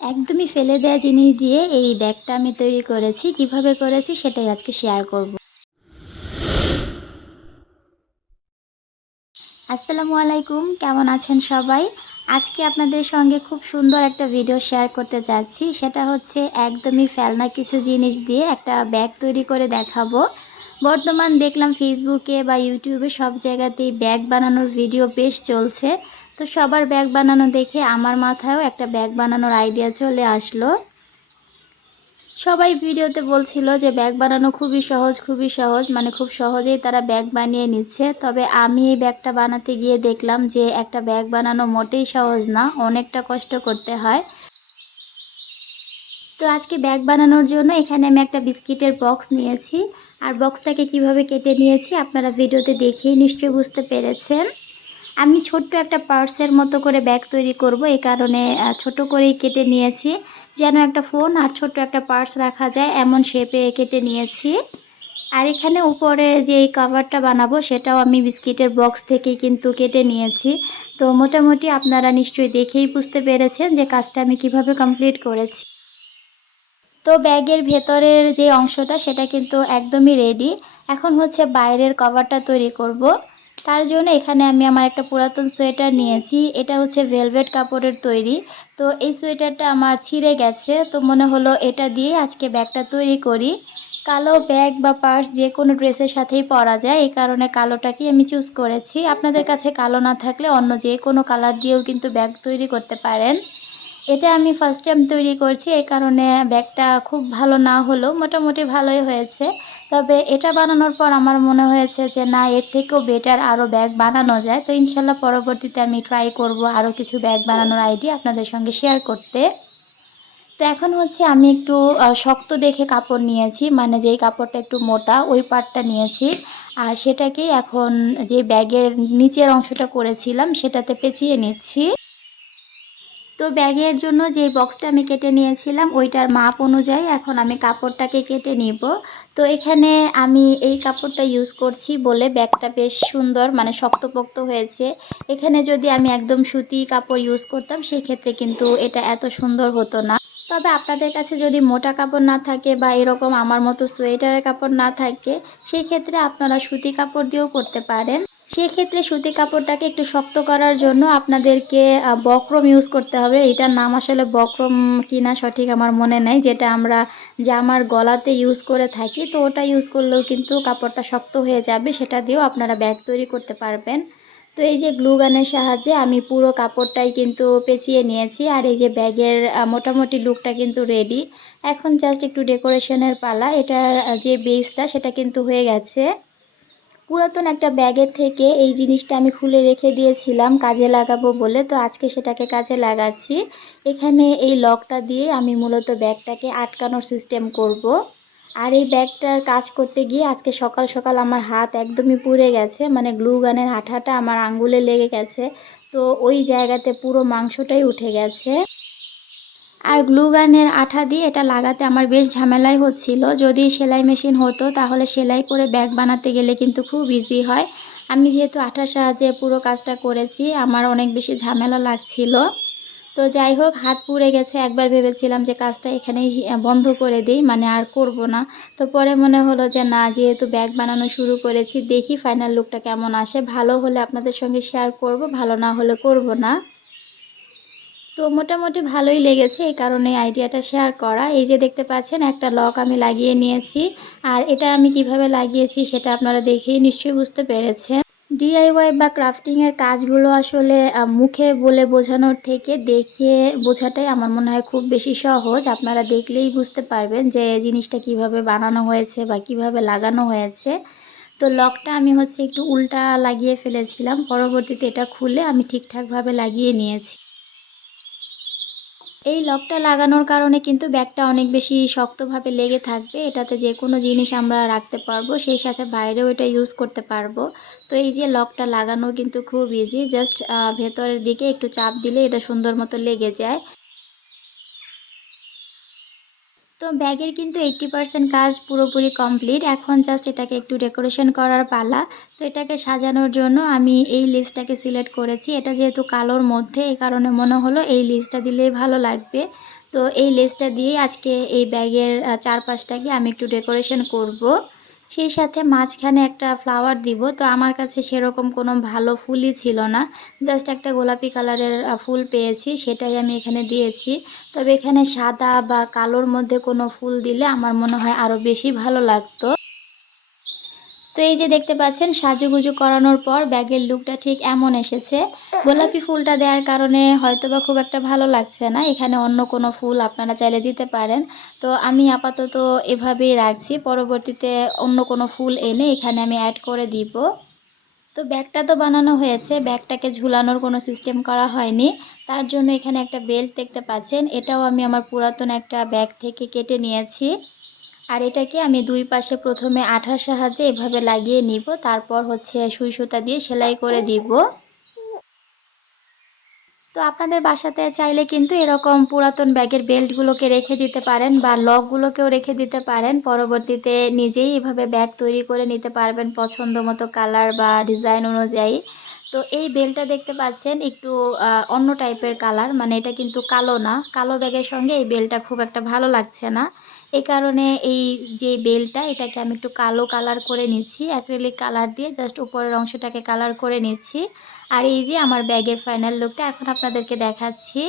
একদমই ফেলে দেওয়া জিনিস দিয়ে এই ব্যাগটা আমি তৈরি করেছি। কিভাবে করেছি সেটাই আজকে শেয়ার করব। আসসালামু আলাইকুম, কেমন আছেন সবাই? আজকে আপনাদের সঙ্গে খুব সুন্দর একটা ভিডিও শেয়ার করতে যাচ্ছি। সেটা হচ্ছে একদমই ফেলনা কিছু জিনিস দিয়ে একটা ব্যাগ তৈরি করে দেখাবো। বর্তমান দেখলাম ফেসবুকে বা ইউটিউবে সব জায়গাতেই ব্যাগ বানানোর ভিডিও বেশ চলছে। তো সবার ব্যাগ বানানো দেখে আমার মাথায়ও একটা ব্যাগ বানানোর আইডিয়া চলে আসলো। সবাই ভিডিওতে বলছিল যে ব্যাগ বানানো খুবই সহজ, মানে খুব সহজেই তারা ব্যাগ বানিয়ে নিচ্ছে। তবে আমি এই ব্যাগটা বানাতে গিয়ে দেখলাম যে একটা ব্যাগ বানানো মোটেই সহজ না, অনেকটা কষ্ট করতে হয়। তো আজকে ব্যাগ বানানোর জন্য এখানে আমি একটা বিস্কিটের বক্স নিয়েছি, আর বক্সটাকে কিভাবে কেটে নিয়েছি আপনারা ভিডিওতে দেখেই নিশ্চয়ই বুঝতে পেরেছেন। আমি ছোট্ট একটা পার্সের মতো করে ব্যাগ তৈরি করব, এই কারণে ছোট করেই কেটে নিয়েছি, যেন একটা ফোন আর ছোট্ট একটা পার্স রাখা যায় এমন শেপে কেটে নিয়েছি। আর এখানে উপরে যে এই কভারটা বানাবো সেটাও আমি বিস্কিটের বক্স থেকেই কিন্তু কেটে নিয়েছি। তো মোটামুটি আপনারা নিশ্চয়ই দেখেই বুঝতে পেরেছেন যে কাজটা আমি কিভাবে কমপ্লিট করেছি। তো ব্যাগের ভেতরের যে অংশটা সেটা কিন্তু একদমই রেডি। এখন হচ্ছে বাইরের কভারটা তৈরি করব। তার জন্য এখানে আমি আমার একটা পুরাতন সোয়েটার নিয়েছি। এটা হচ্ছে ভেলভেট কাপড়ের তৈরি। তো এই সোয়েটারটা আমার ছিঁড়ে গেছে, তো মনে হলো এটা দিয়ে আজকে ব্যাগটা তৈরি করি। কালো ব্যাগ বা পার্স যে কোনো ড্রেসের সাথেই পরা যায়, এই কারণে কালোটাকেই আমি চুজ করেছি। আপনাদের কাছে কালো না থাকলে অন্য যে কোনো কালার দিয়েও কিন্তু ব্যাগ তৈরি করতে পারেন। এটা আমি ফার্স্ট টাইম তৈরি করছি, এই কারণে ব্যাগটা খুব ভালো না হলেও মোটামুটি ভালোই হয়েছে। তবে এটা বানানোর পর আমার মনে হয়েছে যে না, এর থেকেও বেটার আরও ব্যাগ বানানো যায়। তো ইনশাল্লাহ পরবর্তীতে আমি ট্রাই করব আরও কিছু ব্যাগ বানানোর আইডিয়া আপনাদের সঙ্গে শেয়ার করতে। তো এখন হচ্ছে আমি একটু শক্ত দেখে কাপড় নিয়েছি, মানে যেই কাপড়টা একটু মোটা ওই পার্টটা নিয়েছি। আর সেটাকেই এখন যে ব্যাগের নিচের অংশটা করেছিলাম সেটাতে পেঁচিয়ে নিচ্ছি। তো ব্যাগের জন্য যে বক্সটা আমি কেটে নিয়েছিলাম ওইটার মাপ অনুযায়ী এখন আমি কাপড়টাকে কেটে নিব। তো এখানে আমি এই কাপড়টা ইউজ করছি বলে ব্যাগটা বেশ সুন্দর, মানে শক্তপোক্ত হয়েছে। এখানে যদি আমি একদম সুতি কাপড় ইউজ করতাম সেই ক্ষেত্রে কিন্তু এটা এত সুন্দর হতো না। তবে আপনাদের কাছে যদি মোটা কাপড় না থাকে বা এরকম আমার মতো সোয়েটারের কাপড় না থাকে, সেই ক্ষেত্রে আপনারা সুতি কাপড় দিয়েও করতে পারেন। সেক্ষেত্রে সুতি কাপড়টাকে একটু শক্ত করার জন্য আপনাদেরকে বক্রম ইউজ করতে হবে। এটার নাম আসলে বক্রম কিনা সঠিক আমার মনে নেই, যেটা আমরা জামার গলাতে ইউজ করে থাকি। তো ওটা ইউজ করলেও কিন্তু কাপড়টা শক্ত হয়ে যাবে, সেটা দিয়েও আপনারা ব্যাগ তৈরি করতে পারবেন। তো এই যে গ্লু গানের সাহায্যে আমি পুরো কাপড়টাই কিন্তু পেঁচিয়ে নিয়েছি, আর এই যে ব্যাগের মোটামুটি লুকটা কিন্তু রেডি। এখন জাস্ট একটু ডেকোরেশনের পালা। এটার যে বেসটা সেটা কিন্তু হয়ে গেছে। পুরাতন একটা ব্যাগের থেকে এই জিনিসটা আমি খুলে রেখে দিয়েছিলাম কাজে লাগাবো বলে, তো আজকে সেটাকে কাজে লাগাচ্ছি। এখানে এই লকটা দিয়ে আমি মূলত ব্যাগটাকে আটকানোর সিস্টেম করব। আর এই ব্যাগটার কাজ করতে গিয়ে আজকে সকাল সকাল আমার হাত একদমই পুড়ে গেছে, মানে গ্লু গানের আঠাটা আমার আঙ্গুলে লেগে গেছে। তো ওই জায়গাতে পুরো মাংসটাই উঠে গেছে। আর গ্লু গানের আঠা দিয়ে এটা লাগাতে আমার বেশ ঝামেলাই হচ্ছিল। যদি সেলাই মেশিন হতো তাহলে সেলাই করে ব্যাগ বানাতে গেলে কিন্তু খুব ইজি হয়। আমি যেহেতু আঠার সাহায্যে পুরো কাজটা করেছি, আমার অনেক বেশি ঝামেলা লাগছিল। তো যাই হোক, হাত পুড়ে গেছে। একবার ভেবেছিলাম যে কাজটা এখানেই বন্ধ করে দিই, মানে আর করব না। তো পরে মনে হলো যে না, যেহেতু ব্যাগ বানানো শুরু করেছি, দেখি ফাইনাল লুকটা কেমন আসে। ভালো হলে আপনাদের সঙ্গে শেয়ার করব, ভালো না হলে করব না। তো মোটামুটি ভালোই লেগেছে, এই কারণে আইডিয়াটা শেয়ার করা। এই যে দেখতে পাচ্ছেন একটা লক আমি লাগিয়ে নিয়েছি। আর এটা আমি কিভাবে লাগিয়েছি সেটা আপনারা দেখেই নিশ্চয়ই বুঝতে পেরেছেন। ডিআইওয়াই বা ক্রাফটিংয়ের কাজগুলো আসলে মুখে বলে বোঝানোর থেকে দেখে বোঝাটাই আমার মনে হয় খুব বেশি সহজ। আপনারা দেখলেই বুঝতে পারবেন যে জিনিসটা কিভাবে বানানো হয়েছে বা কিভাবে লাগানো হয়েছে। তো লকটা আমি হচ্ছে একটু উল্টা লাগিয়ে ফেলেছিলাম, পরবর্তীতে এটা খুলে আমি ঠিকঠাকভাবে লাগিয়ে নিয়েছি। এই লকটা লাগানোর কারণে কিন্তু ব্যাগটা অনেক বেশি শক্তভাবে লেগে থাকবে। এটাতে যে কোনো জিনিস আমরা রাখতে পারবো, সেই সাথে বাইরেও এটা ইউজ করতে পারবো। তো এই যে লকটা লাগানো কিন্তু খুব ইজি, জাস্ট ভেতরের দিকে একটু চাপ দিলে এটা সুন্দর মতো লেগে যায়। তো ব্যাগের কিন্তু 80% কাজ পুরোপুরি কমপ্লিট। এখন জাস্ট এটাকে একটু ডেকোরেশন করার পালা। তো এটাকে সাজানোর জন্য আমি এই লেসটাকে সিলেক্ট করেছি। এটা যেহেতু কালোর মধ্যে, এই কারণে মনে হলো এই লেসটা দিলেই ভালো লাগবে। তো এই লেসটা দিয়ে আজকে এই ব্যাগের চারপাশটাকে আমি একটু ডেকোরেশন করব। সেই সাথে মাঝখানে একটা ফ্লাওয়ার দিব। তো আমার কাছে সেরকম কোনো ভালো ফুলই ছিল না, জাস্ট একটা গোলাপি কালারের ফুল পেয়েছি, সেটাই আমি এখানে দিয়েছি। তবে এখানে সাদা বা কালোর মধ্যে কোনো ফুল দিলে আমার মনে হয় আরও বেশি ভালো লাগতো। তো এই যে দেখতে পাচ্ছেন সাজুগুজু করানোর পর ব্যাগের লুকটা ঠিক এমন এসেছে। গোলাপি ফুলটা দেওয়ার কারণে হয়তোবা খুব একটা ভালো লাগছে না, এখানে অন্য কোনো ফুল আপনারা চাইলে দিতে পারেন। তো আমি আপাতত এভাবেই রাখছি, পরবর্তীতে অন্য কোনো ফুল এনে এখানে আমি অ্যাড করে দিব। তো ব্যাগটা তো বানানো হয়েছে, ব্যাগটাকে ঝুলানোর কোনো সিস্টেম করা হয়নি। তার জন্য এখানে একটা বেল্ট দেখতে পাচ্ছেন, এটাও আমি আমার পুরাতন একটা ব্যাগ থেকে কেটে নিয়েছি। আর এটাকে আমি দুই পাশে প্রথমে আঠার সাহায্যে এভাবে লাগিয়ে নিব, তারপর হচ্ছে সুই সুতা দিয়ে সেলাই করে দিব। তো আপনাদের বাসাতে চাইলে কিন্তু এরকম পুরাতন ব্যাগের বেল্টগুলোকে রেখে দিতে পারেন বা লকগুলোকেও রেখে দিতে পারেন। পরবর্তীতে নিজেই এভাবে ব্যাগ তৈরি করে নিতে পারবেন পছন্দ মতো কালার বা ডিজাইন অনুযায়ী। তো এই বেলটা দেখতে পাচ্ছেন একটু অন্য টাইপের কালার, মানে এটা কিন্তু কালো না, কালো ব্যাগের সঙ্গে এই বেলটা খুব একটা ভালো লাগছে না। এই কারণে এই যে বেলটা এটাকে আমি একটু কালো কালার করে নিচ্ছি, অ্যাক্রিলিক কালার দিয়ে জাস্ট উপরের অংশটাকে কালার করে নিচ্ছি। আর এই যে আমার ব্যাগের ফাইনাল লুকটা এখন আপনাদেরকে দেখাচ্ছি।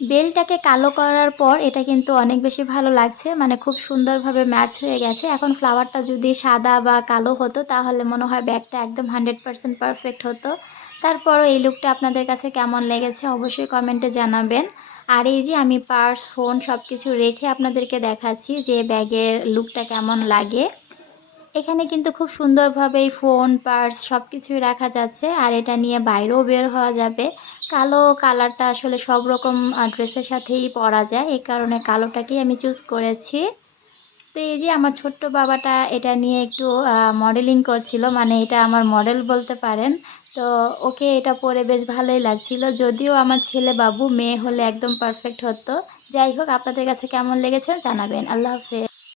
বেলটাকে কালো করার পর এটা কিন্তু অনেক বেশি ভালো লাগছে, মানে খুব সুন্দরভাবে ম্যাচ হয়ে গেছে। এখন ফ্লাওয়ারটা যদি সাদা বা কালো হতো তাহলে মনে হয় ব্যাগটা একদম 100% পারফেক্ট হতো। তারপরও এই লুকটা আপনাদের কাছে কেমন লেগেছে অবশ্যই কমেন্টে জানাবেন। আর এই যে আমি পার্স, ফোন সব কিছু রেখে আপনাদেরকে দেখাচ্ছি যে ব্যাগের লুকটা কেমন লাগে। এখানে কিন্তু খুব সুন্দরভাবেই ফোন, পার্স সব কিছুই রাখা যাচ্ছে, আর এটা নিয়ে বাইরেও বের হওয়া যাবে। কালো কালারটা আসলে সব রকম ড্রেসের সাথেই পরা যায়, এই কারণে কালোটাকেই আমি চুজ করেছি। তো এই যে আমার ছোট্ট বাবাটা এটা নিয়ে একটু মডেলিং করছিল, মানে এটা আমার মডেল বলতে পারেন। তো ওকে এটা পরে বেশ ভালোই লাগছিল, যদিও আমার ছেলে বাবু, মেয়ে হলে একদম পারফেক্ট হতো। যাই হোক, আপনাদের কাছে কেমন লেগেছে জানাবেন। আল্লাহ হাফেজ।